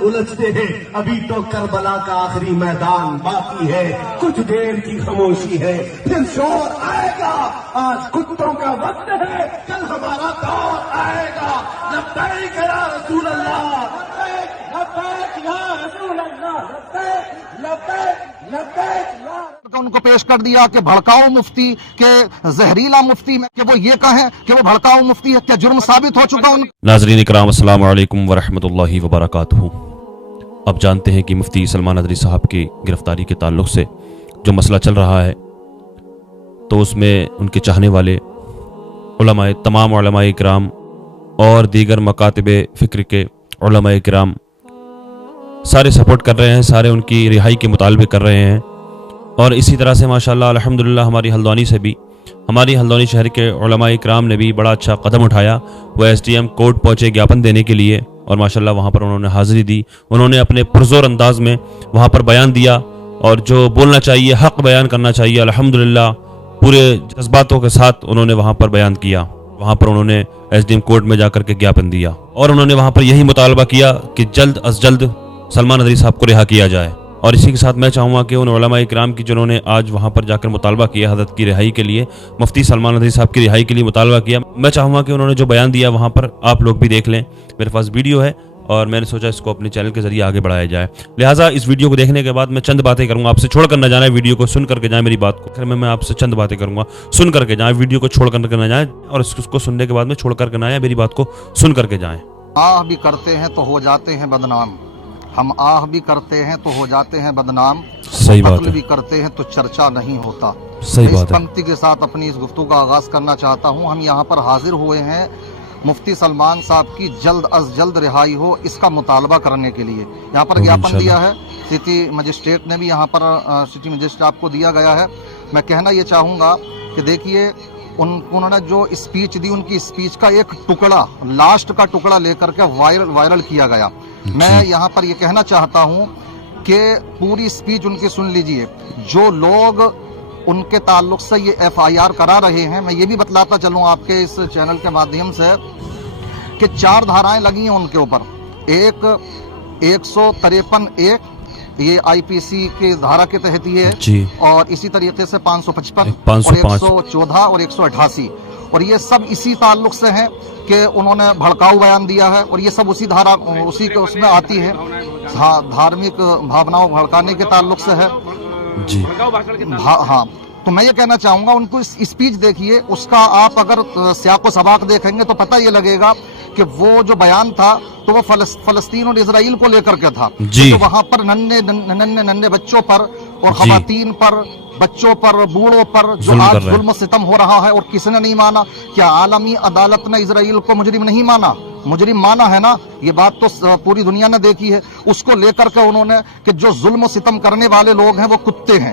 الجھتے ہیں، ابھی تو کربلا کا آخری میدان باقی ہے، کچھ دیر کی خاموشی ہے پھر شور آئے گا، آج کتوں کا وقت ہے، کل ہمارا دور آئے گا، لبیک یا رسول اللہ، لبیک یا رسول اللہ، لبیک لبیک یا ان کو پیش کر دیا کہ بھڑکاؤ مفتی، کہ زہریلا مفتی میں کہ وہ یہ کہیں کہ وہ بھڑکاؤ مفتی ہے، کیا جرم ثابت ہو چکا ان؟ ناظرین اکرام السلام علیکم ورحمۃ اللہ وبرکاتہ۔ اب جانتے ہیں کہ مفتی سلمان ندوی صاحب کی گرفتاری کے تعلق سے جو مسئلہ چل رہا ہے، تو اس میں ان کے چاہنے والے علماء، تمام علماء اکرام اور دیگر مکاتب فکر کے علماء اکرام سارے سپورٹ کر رہے ہیں، سارے ان کی رہائی کے مطالبے کر رہے ہیں، اور اسی طرح سے ماشاءاللہ الحمدللہ ہماری ہلدوانی سے بھی، ہماری ہلدوانی شہر کے علماء اکرام نے بھی بڑا اچھا قدم اٹھایا، وہ ایس ڈی ایم کورٹ پہنچے گیاپن دینے کے لیے، اور ماشاءاللہ وہاں پر انہوں نے حاضری دی، انہوں نے اپنے پرزور انداز میں وہاں پر بیان دیا، اور جو بولنا چاہیے، حق بیان کرنا چاہیے، الحمدللہ پورے جذباتوں کے ساتھ انہوں نے وہاں پر بیان کیا۔ وہاں پر انہوں نے ایس ڈی ایم کورٹ میں جا کر کے گیاپن دیا، اور انہوں نے وہاں پر یہی مطالبہ کیا کہ جلد از جلد سلمان ندوی صاحب کو رہا کیا جائے۔ اور اسی کے ساتھ میں چاہوں گا کہ ان علماء اکرام کی جنہوں نے آج وہاں پر جا کر مطالبہ کیا حضرت کی رہائی کے لیے، مفتی سلمان ندوی صاحب کی رہائی کے لیے مطالبہ کیا، میں چاہوں گا کہ انہوں نے جو بیان دیا وہاں پر آپ لوگ بھی دیکھ لیں۔ میرے پاس ویڈیو ہے اور میں نے سوچا اس کو اپنے چینل کے ذریعے آگے بڑھایا جائے، لہٰذا اس ویڈیو کو دیکھنے کے بعد میں چند باتیں کروں گا، آپ سے چھوڑ کر نہ جانا ہے، ویڈیو کو سن کر کے جائیں، میری بات کو میں آپ سے چند باتیں کروں گا، سن کر کے جائیں، ویڈیو کو چھوڑ کر کے نہ جائیں، اور اس کو سننے کے بعد میں چھوڑ کر کے نہ آئیں، میری بات کو سن کر کے جائیں۔ آہ بھی کرتے ہیں تو ہو جاتے ہیں بدنام، ہم آہ بھی کرتے ہیں تو ہو جاتے ہیں بدنام، صحیح بات قتل ہے، بھی کرتے ہیں تو چرچا نہیں ہوتا۔ صحیح میں اس بات ہے، پنکتی کے ساتھ اپنی اس گفتگو کا آغاز کرنا چاہتا ہوں۔ ہم یہاں پر حاضر ہوئے ہیں مفتی سلمان صاحب کی جلد از جلد رہائی ہو، اس کا مطالبہ کرنے کے لیے۔ یہاں پر گیاپن دیا ہے، سٹی مجسٹریٹ نے بھی یہاں پر سٹی مجسٹریٹ آپ کو دیا گیا ہے۔ میں کہنا یہ چاہوں گا کہ دیکھیے انہوں نے جو اسپیچ دی، ان کی اسپیچ کا ایک ٹکڑا، لاسٹ کا ٹکڑا لے کر کے وائرل کیا گیا۔ میں یہاں پر یہ کہنا چاہتا ہوں کہ پوری اسپیچ ان کی سن لیجئے۔ جو لوگ ان کے تعلق سے یہ ایف آئی آر کرا رہے ہیں، میں یہ بھی بتلاتا چلوں آپ کے اس چینل کے مادھیم سے کہ 4 دھارائیں لگی ہیں ان کے اوپر۔ ایک 153(1) یہ آئی پی سی کی دھارا کے تحت ہی ہے، جی، اور اسی طریقے سے 555 اور 505 114 اور 188، اور یہ سب اسی تعلق سے ہیں کہ انہوں نے بھڑکاؤ بیان دیا ہے، اور یہ سب اسی دھارا اسی کے اس میں آتی ہے، دھارمک بھاوناؤں بھڑکانے کے تعلق سے ہے۔ جی، ہاں، تو میں یہ کہنا چاہوں گا ان کو اسپیچ دیکھیے، اس کا آپ اگر سیاق و سباق دیکھیں گے تو پتہ یہ لگے گا کہ وہ جو بیان تھا تو وہ فلسطین اور اسرائیل کو لے کر کے تھا، جی، تو وہاں پر ننھے بچوں پر اور خواتین پر، بچوں پر، بوڑھوں پر جو آج ظلم و ستم ہو رہا ہے، اور کس نے نہیں مانا؟ کیا عالمی عدالت نے اسرائیل کو مجرم نہیں مانا؟ مجرم مانا ہے نا، یہ بات تو پوری دنیا نے دیکھی ہے۔ اس کو لے کر کے انہوں نے کہ جو ظلم و ستم کرنے والے لوگ ہیں وہ کتے ہیں،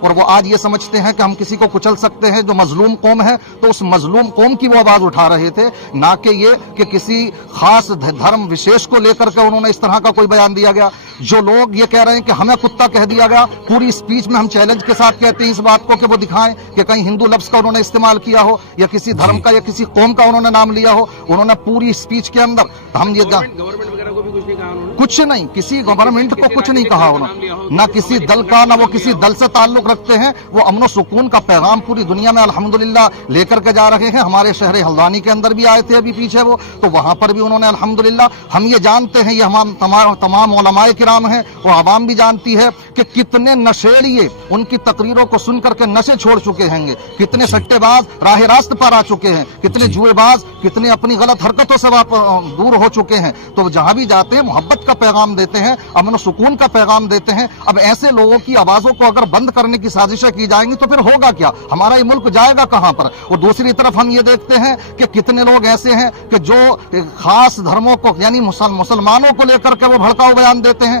اور وہ آج یہ سمجھتے ہیں کہ ہم کسی کو کچل سکتے ہیں جو مظلوم قوم ہے، تو اس مظلوم قوم کی وہ آواز اٹھا رہے تھے، نہ کہ یہ کہ کسی خاص دھرم وشیش کو لے کر کے انہوں نے اس طرح کا کوئی بیان دیا گیا۔ جو لوگ یہ کہہ رہے ہیں کہ ہمیں کتا کہہ دیا گیا، پوری اسپیچ میں ہم چیلنج کے ساتھ کہتے ہیں اس بات کو کہ وہ دکھائیں کہ کہیں ہندو لفظ کا انہوں نے استعمال کیا ہو، یا کسی دھرم کا یا کسی قوم کا انہوں نے نام لیا ہو۔ انہوں نے پوری اسپیچ کے اندر ہم یہ کچھ نہیں، کسی گورنمنٹ کو کچھ نہیں کہا انہوں نے، نہ کسی دل کا، نہ وہ کسی دل سے تعلق رکھتے ہیں۔ وہ امن و سکون کا پیغام پوری دنیا میں الحمدللہ لے کر کے جا رہے ہیں۔ ہمارے شہر ہلدوانی کے اندر بھی آئے تھے ابھی پیچھے وہ، تو وہاں پر بھی انہوں نے الحمدللہ، ہم یہ جانتے ہیں، یہ ہم تمام علماء کرام ہیں اور عوام بھی جانتی ہے کہ کتنے نشیڑیے ان کی تقریروں کو سن کر کے نشے چھوڑ چکے ہیں گے، کتنے سٹے باز راہ راست پر آ چکے ہیں، کتنے جوئے باز کتنے اپنی غلط حرکتوں سے دور ہو چکے ہیں۔ تو جہاں بھی جاتے ہیں محبت کا پیغام دیتے ہیں، امن و سکون کا پیغام دیتے ہیں۔ اب ایسے لوگوں کی آوازوں کو اگر بند کرنے کی سازشیں کی جائیں گی تو پھر ہوگا کیا؟ ہمارا یہ ملک جائے گا کہاں پر؟ اور دوسری طرف ہم یہ دیکھتے ہیں کہ کتنے لوگ ایسے ہیں کہ جو خاص دھرموں کو یعنی مسلمانوں کو لے کر کے وہ بھڑکاؤ بیان دیتے ہیں۔